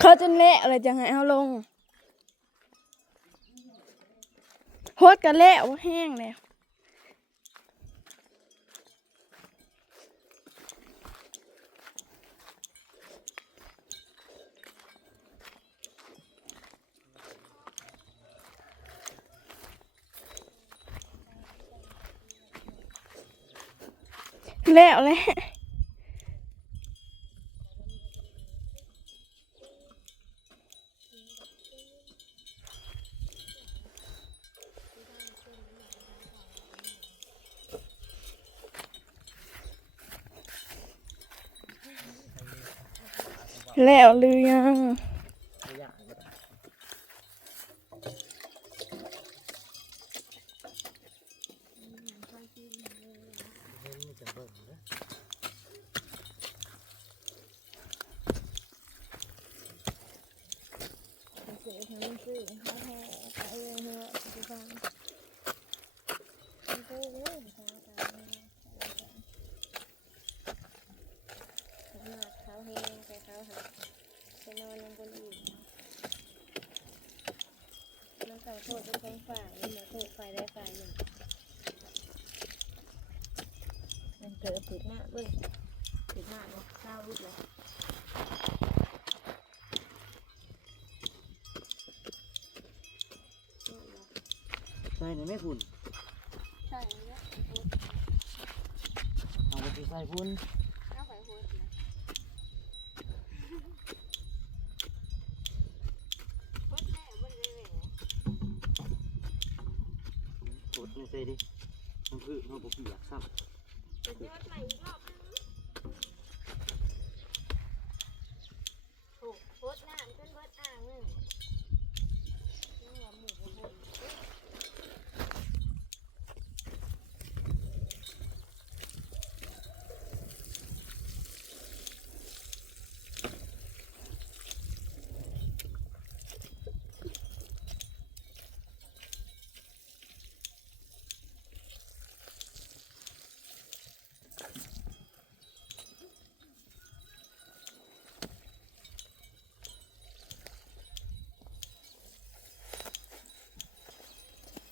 เขาจนเละอะไรจังไงเอาลงโฮดกันเละว่าแห้งแล้วแล้วแหละ แล้วหรือยัง เขาเฮงแต่เขาหาไปนอนยังบนอื่นมันต้องโทษเป็นของฝ่ายนี่มาโทษฝ่ายใดฝ่ายหนึ่งมันเกิดผิดหน้าเบิ้งผิดหน้าเนาะเศร้ารุดเลยใส่ในแม่คุณใช่เนี่ยเอาไปใส่พุ่น เอาไปพูดนะพูดแม่บนเลย กด ใส่ดิมันคือมันบ่เปียกซ้จะยอดใหม่อีกรอบนึงโอ้โพดน้ำขึ้นเบิดอ่างนึง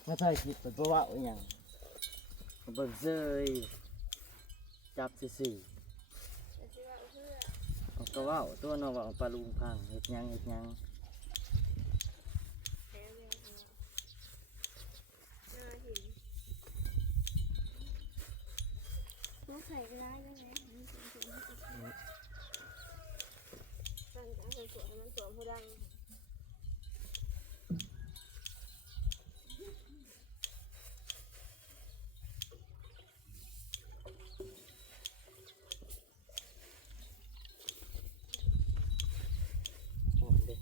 ำมาใส่ผิดเป็นเพราะว่าอีหยังเบิ่งเซยจับซื่อๆเอาก็เว่าตัวเนาะว่าเอาปลาลุงพังเฮ็ดหยังเฮ็ดหยังลูกไข่ก็ได้ยังไงสั่งจะเอาไปสวมมันสวมผู้ดังโอ้เด้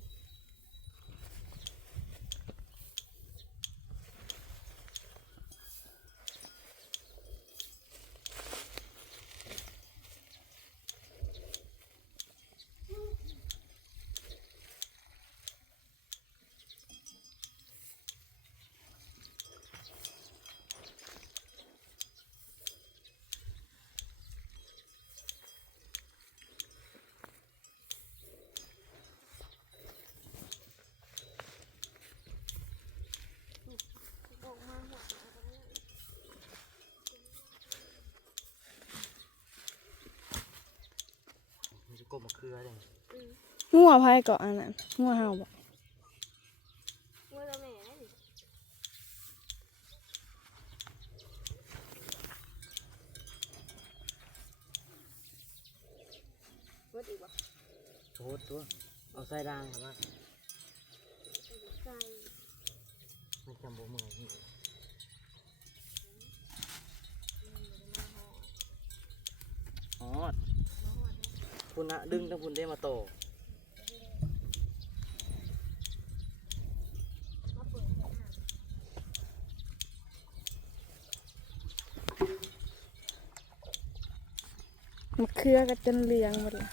ออกมาหัว มันจะ กบมะเขือเด้งัวพายเกาะอันนั้นงัวเห่าบอกเมื่อเราแม่ได้ดิวัดอีกวะโทษตัว เอาใส่ด่างครับว่าใส่มันจำบ่เมื่อยนี่ พุ่นนะดึงทั้งพุ่นได้มาโตมะเขือกับจนเหลืองหมดเลย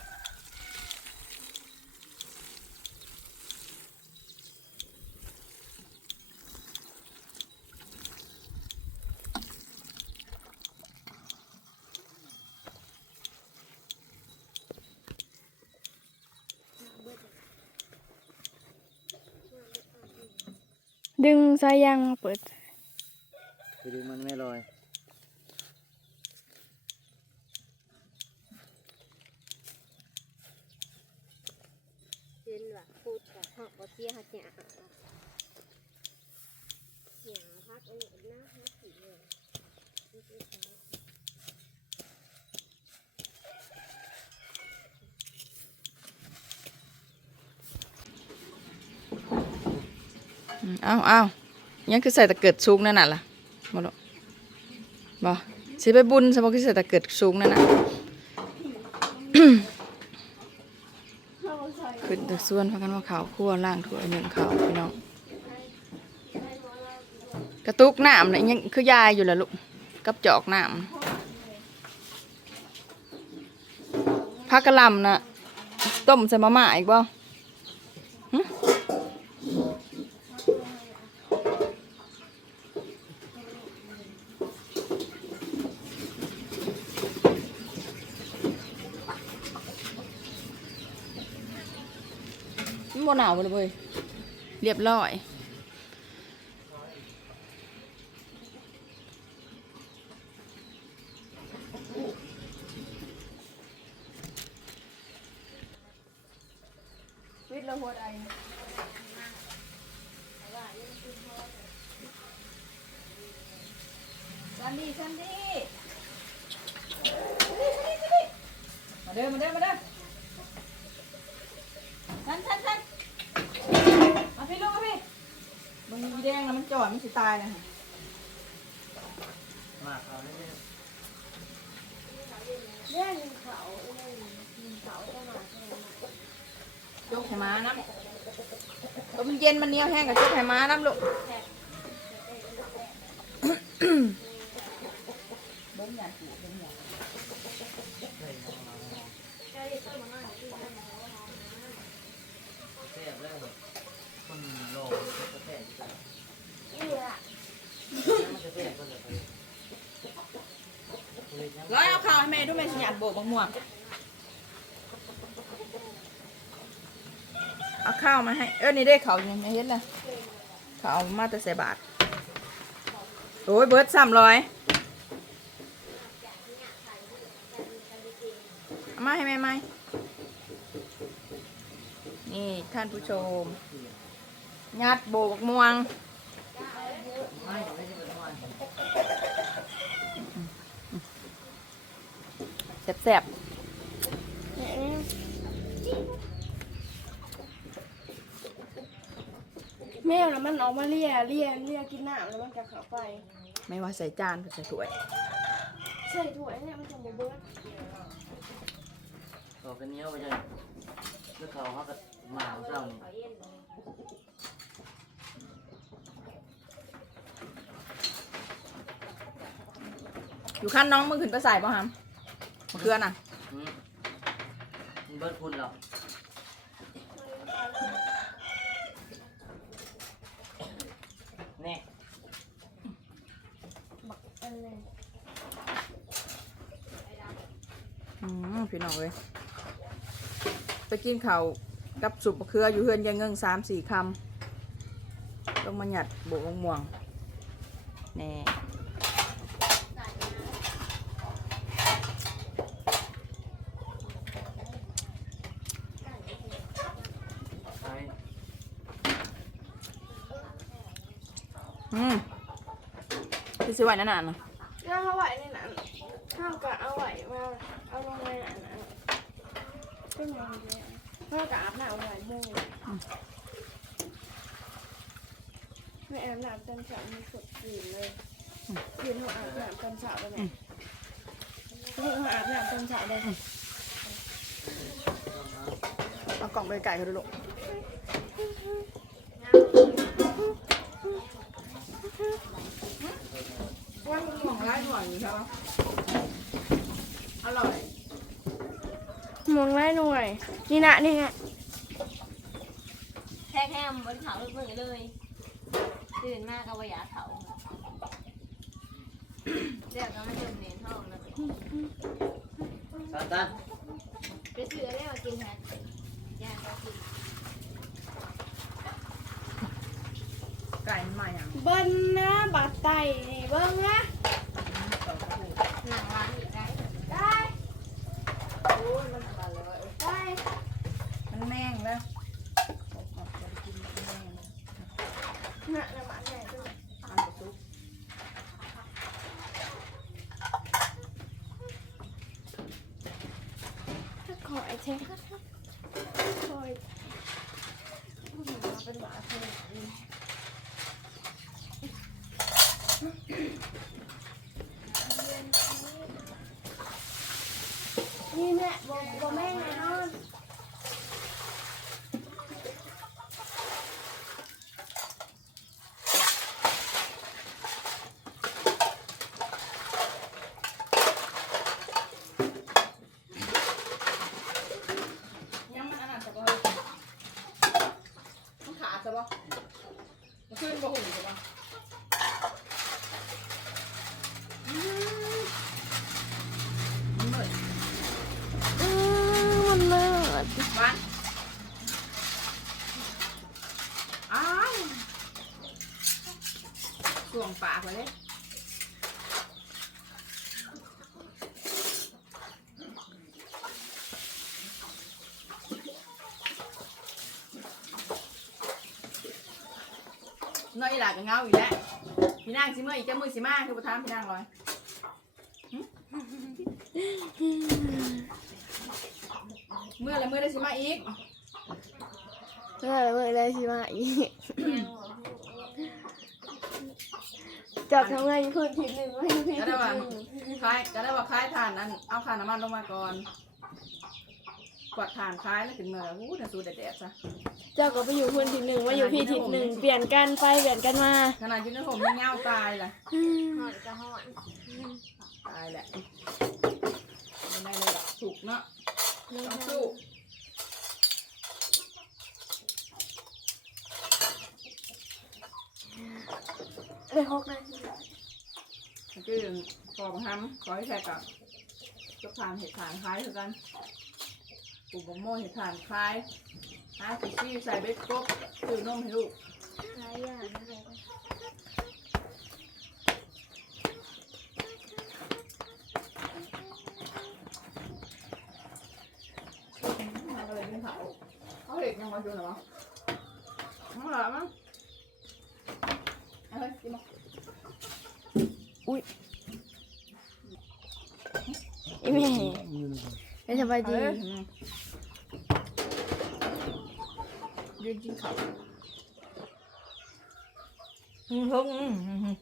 ดึงสายยางมาเปิดไปดึงมันไม่ลอยเห็นว่าพูดกับหอกบ่เที่ยหัดเนี่ยเสียงพักอันนี้นะฮักสิเลยนี่คือ เขาอืมเอาเอายังคือใส่ตะเกิดสูงนั่นน่ะล่ะบ่หรอกบ่สิไปบุญสมคือใส่ตะเกิดสูงนั่นน่ะขึ้นตะส่วนพากันว่าขาวคั่วล่างถั่วหนึ่งขาวพี่น้องกระตุกน้ำน่ะยังคือยายอยู่แหละลูกกับจอกน้ำผักกะลำนะต้มใส่มะม่าอีกบ่ บ่หนาวเลยเว้ยเรียบร้อย วิทย์ละหัวใดซันดี้ซันดี้มาเด้อมาเด้อมาเด้อซันซันซันมาพี่ลูกมาพี่ มึงมีแดงนะมันจ่อยมันสิตายนะมาเขาเรื่อยเรื่องเขาเรื่องเขาจะมาใช่ไหมยกไข่ม้าน้ำตัวมันเย็นมันเหนียวแห้งกับยกไข่ม้าน้ำลูกบ่มยาสูบบ่มยาๆแซ่บแล้วคนโล ร้อยเอาข้าวให้แม่ดูแม่สิยาดโบกบักม่วงเอาข้าวมาให้ เออนี่ได้ข้าวยังไม่เห็นเลยข้าวมาแต่ใส่บาทโอ้ยเบิร์ดสามร้อยเอามาให้แม่ไหมนี่ท่านผู้ชมยัดโบกบักม่วง ไม่ไม่ใช่เป็นวันแซ่บแมวแล้วมันออกมาเลียเลียเลียกินน้ำแล้วมันจะเข้าไปๆไม่ว่าใส่จานหรือใส่ถ้วย ใส่ถ้วยเนี่ยมันจะบ่เบิดต่อกันเนี้ยไปเลยเมื่อเขาเขาก็มาเศร้านี่ อยู่ขั้นน้องมึงขึ้นไปใส่ป่ะฮัมมะเขือน่ะอืมมันเบิดคุณหรอกแน่อะไรอืมพี่น้องเลยไปกินข้าวกับสุปมะเขืออยู่เฮือนยังเงิงสามสี่คำต้องมาหยัดโบกมะม่วงแน่ อืมที่ซื้อไว้นั่นน่ะนะถ้าเขาไหวในนั้นข้าวก็เอาไหวมาเอาลงในนั้นนะเป็นยังไงข้าวก็อาบน้ำไหวโมงไม่อาบน้ำตอนเช้ามันสดชื่นเลยคืนเขาอาบน้ำตอนเช้าเลยไหมคืนเขาอาบน้ำตอนเช้าเลยเอากล่องไปไก่เขาดูลูก ว่ามันของร้ายหน่อยใช่ไหมอร่อยมองไล่หน่วย นี่นะนี่ไงแค่แค่บนเขาลึกมือเลย ตื่นมากก็ว่าอยากเขาเดี๋ยวก็มาจมเหรียญทองแล้วตาตาไปซื้อแล้วกินแทนยาก็กิน ไก่มันมาอย่าง เบิ้ลนะบาดไตนี่เบิ้งนะต่ะปูหนังร้านอีกได้ได้โอ้ยมันมาเลยได้มันแม่งแล้วออกออกจะกินมันแม่งแล้วน่ะน้ำมันใหญ่ด้วย อันกระซุก ขอไอ้เช็คคอยเป็นหมาเธอ นี่แม่บ่บ่แม่งแน่นอน ยังมันอันนั้นจะบ่มันขาดจะบ่มันขึ้นบ่หุ่นจะบ่มันเหมือน อือมันเลิศ บ้านอ้าว ส่วงปากเลยน้อยอีหลาก็เงาอีกแล้วพี่นางสิเมื่ออีก จะมือสิมาคือประธานพี่นางลอยหึเมื่อไรเมื่อได้สิมาอีกเมื่อไรเมื่อไรสิมาอีกจับทำไงพื้นที่หนึ่งไม่ให้พี่ก็ที่ได้ว่าหนึ่งคล้ายก็ได้ว่าคล้ายทานนั้นเอาคาน้ำมันลงมาก่อนกวาดทานคล้ายแล้วถึงเมื่ออู้น่าสูดแดดๆซะเจ้าก็ไปอยู่พื้นที่หนึ่งมาอยู่พี่ทิศหนึ่งเปลี่ยนกันไปเปลี่ยนกันมาขนาดอยืนในผมยังเงาตายเลยหอนจะหอนตายแหละไม่ได้เลยอะสุกเนาะต้องสู้ เลยหกนาทีเมื่อกี้ขอบังคับขอให้แค่กับจกทานเห็ดทานคล้ายเท่ากันปลูกบะโม่เห็ดทานคล้ายหาสีซี่ใส่เบ็ดกบซื้อนมให้ลูกหลายอย่างเลยมันก็เลยกินเขาเขาเห็ดยังมาจนหรอวะมันหรอมั้ง อุ้ยอีแม่เฮ้ยสบายดียืนกินข้าวอืมฮึมอืมฮึม